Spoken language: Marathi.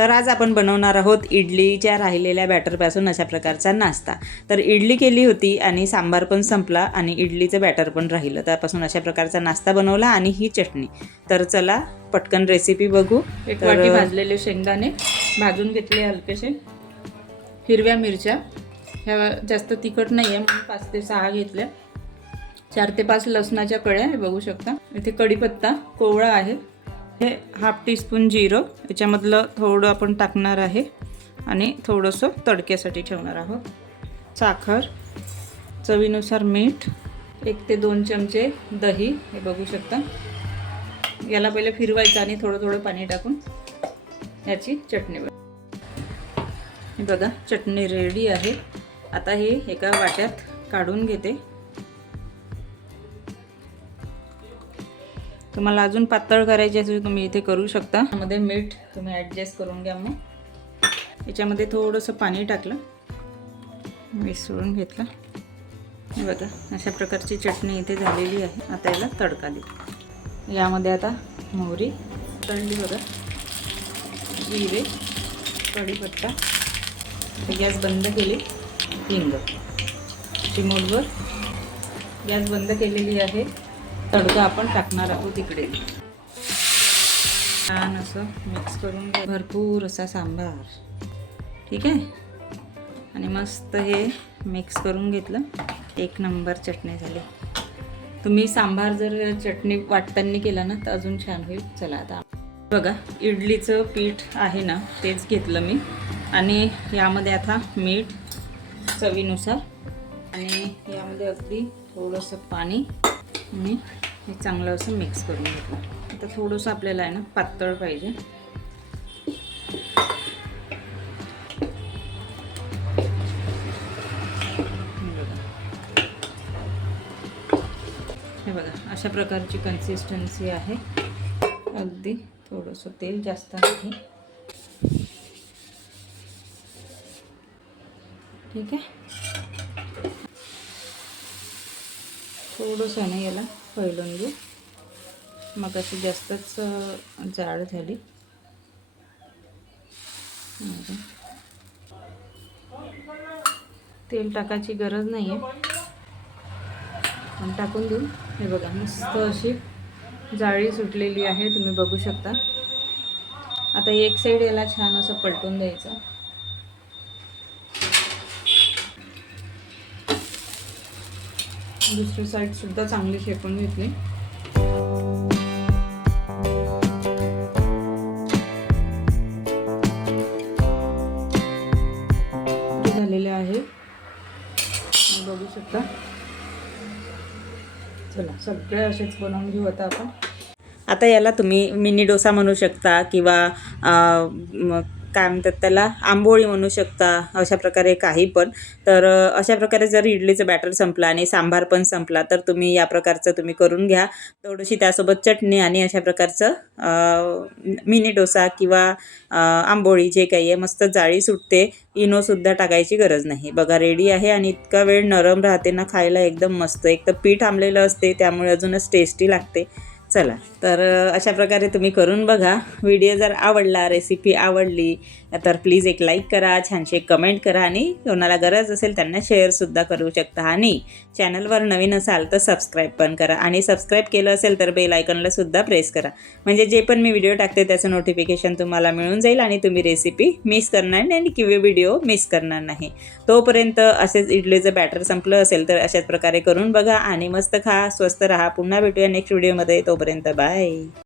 तर आज आपण बनवणार आहोत इडलीच्या राहिलेल्या बॅटरपासून अशा प्रकारचा नाश्ता. तर इडली केली होती आणि सांबार पण संपला आणि इडलीचं बॅटर पण राहिलं. त्यापासून अशा प्रकारचा नाश्ता बनवला आणि ही चटणी. तर चला पटकन रेसिपी बघू. एक वाटी भाजलेले शेंगदाणे भाजून घेतले हलकेसे. हिरव्या मिरच्या. ह्या जास्त तिखट नाही आहे म्हणून पाच ते सहा घेतल्या. चार ते पाच लसणाच्या कळ्या हे बघू शकता. इथे कढीपत्ता कोवळा आहे. हे हाफ टीस्पून जिरं याच्यामधलं थोडं आपण टाकणार आहे आणि थोडंसं तडक्यासाठी ठेवणार आहोत. साखर चवीनुसार मीठ एक ते दोन चमचे दही हे बघू शकता. याला पहिले फिरवायचं आणि थोडं थोडं पाणी टाकून याची चटणी बन हे बघा चटणी रेडी आहे. आता हे एका वाट्यात काढून घेते. तुम्हाला अजून पातळ करायची असेल तुम्ही इथे करू शकता. त्यामध्ये मीठ तुम्ही ॲडजस्ट करून घ्या मग. याच्यामध्ये थोडंसं पाणी टाकलं. मिसळून घेतलं. हे बघा अशा प्रकारची चटणी इथे झालेली आहे. आता याला तडका दे यामध्ये आता मोहरी तळली बघा. जिरे कढीपत्ता. गॅस बंद केली. हिंग. चिमूटभर. गॅस बंद केलेली आहे. तडका आपण टाकणार आहोत इकडे. छान असं मिक्स करून भरपूर असा सांबार. ठीक आहे? आणि मस्त हे मिक्स करून घेतलं. एक नंबर चटणी झाली. तुम्ही सांबार जर चटणी वाटताना केला ना तर अजून छान होईल. चला आता. बघा इडलीचं पीठ आहे ना तेच घेतलं मी. आणि यामध्ये आता मीठ चवीनुसार. आणि यामध्ये अगदी थोडंसं पाणी. मी हे चांगलं असं मिक्स करून घेतलं. आता थोडंसं आपल्याला आहे ना पातळ पाहिजे. हे बघा अशा प्रकारची कन्सिस्टन्सी आहे. अगदी थोडंसं तेल जास्त आहे. ठीक आहे? थोडंसं ना याला फैलून घेऊ. मग अशी जास्तच जाड झाली. तेल टाकायची गरज नाही आहे टाकून देऊ. हे बघा मस्त अशी जाळी सुटलेली आहे तुम्ही बघू शकता. आता एक साईड याला छान असं पलटून द्यायचं. दुसरी साईड सुद्धा चांगली शेकून घेतली झालेले आहे. तुम्ही बघू शकता. चला सगळे असेच बनवून घेऊ आता आपण. आता याला तुम्ही मिनी डोसा म्हणू शकता किंवा काय म्हणतात त्याला आंबोळी म्हणू शकता अशा प्रकारे काही पण. तर अशा प्रकारे जर इडलीचं बॅटर संपलं आणि सांबार पण संपला तर तुम्ही या प्रकारचं तुम्ही करून घ्या. थोडीशी त्यासोबत चटणी आणि अशा प्रकारचं मिनी डोसा किंवा आंबोळी जे काही आहे मस्त जाळी सुटते इनोसुद्धा टाकायची गरज नाही. बघा रेडी आहे आणि इतका वेळ नरम राहते ना खायला एकदम मस्त. एक तर पीठ आंबलेलं असते त्यामुळे अजूनच टेस्टी लागते. चला तर अशा प्रकारे तुम्ही करून बघा. व्हिडिओ जर आवडला रेसिपी आवडली तर प्लीज एक लाईक करा छानशी एक कमेंट करा आणि कोणाला गरज असेल त्यांना शेअरसुद्धा करू शकता. आणि चॅनलवर नवीन असाल तर सबस्क्राईब पण करा आणि सबस्क्राईब केलं असेल तर बेल आयकॉनला सुद्धा प्रेस करा. म्हणजे जे पण मी व्हिडिओ टाकते त्याचं नोटिफिकेशन तुम्हाला मिळून जाईल आणि तुम्ही रेसिपी मिस करणार नाही आणि किंवा व्हिडिओ मिस करणार नाही. तोपर्यंत असेच इडलीचं बॅटर संपलं असेल तर अशाच प्रकारे करून बघा आणि मस्त खा स्वस्त राहा. पुन्हा भेटूया नेक्स्ट व्हिडिओमध्ये तो तोपर्यंत बाय.